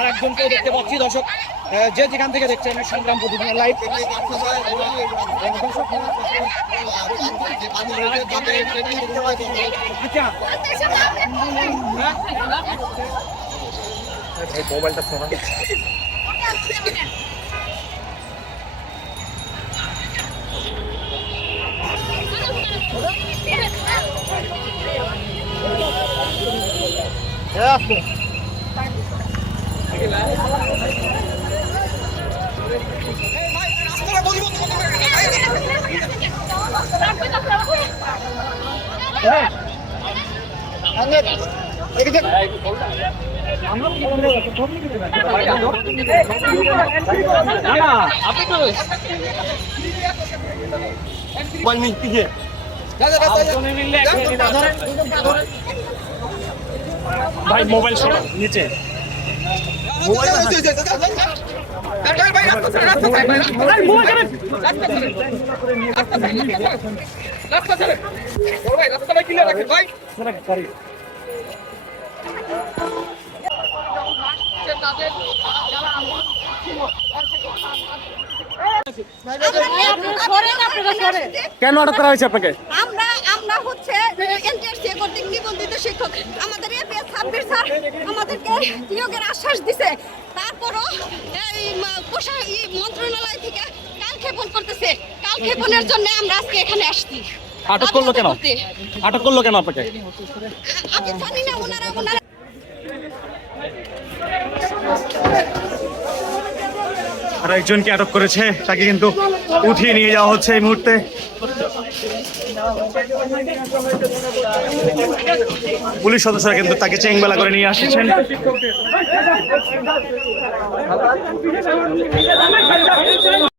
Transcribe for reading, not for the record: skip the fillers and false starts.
আরেকজনকেও দেখতে পাচ্ছি দর্শক, যে যেখান থেকে দেখছেন সংগ্রাম প্রতিদিনের লাইভ। মোবাইলটা শোনা ভাই মোবাইল শোনা নিচে কেন আটক করা হয়েছে আপনাকে? আমরা হচ্ছে নিবন্ধিত শিক্ষক, আমাদের সাব্বির স্যার আমাদেরকে নিয়োগের আশ্বাস দিছে, তারপরও এই মন্ত্রণালয় থেকে কালক্ষেপণ করতেছে। কালক্ষেপণের জন্য আমরা আজকে এখানে আসছি। আটক করলো কেন? আটক করলো কেন আপনাকে? আমি জানি না। ওনারা আর একজনকে আটক করেছে, তাকে কিন্তু উঠিয়ে নিয়ে যাওয়া হচ্ছে এই মুহূর্তে। পুলিশ সদস্যরা কিন্তু তাকে চেংবেলা করে নিয়ে আসছেন।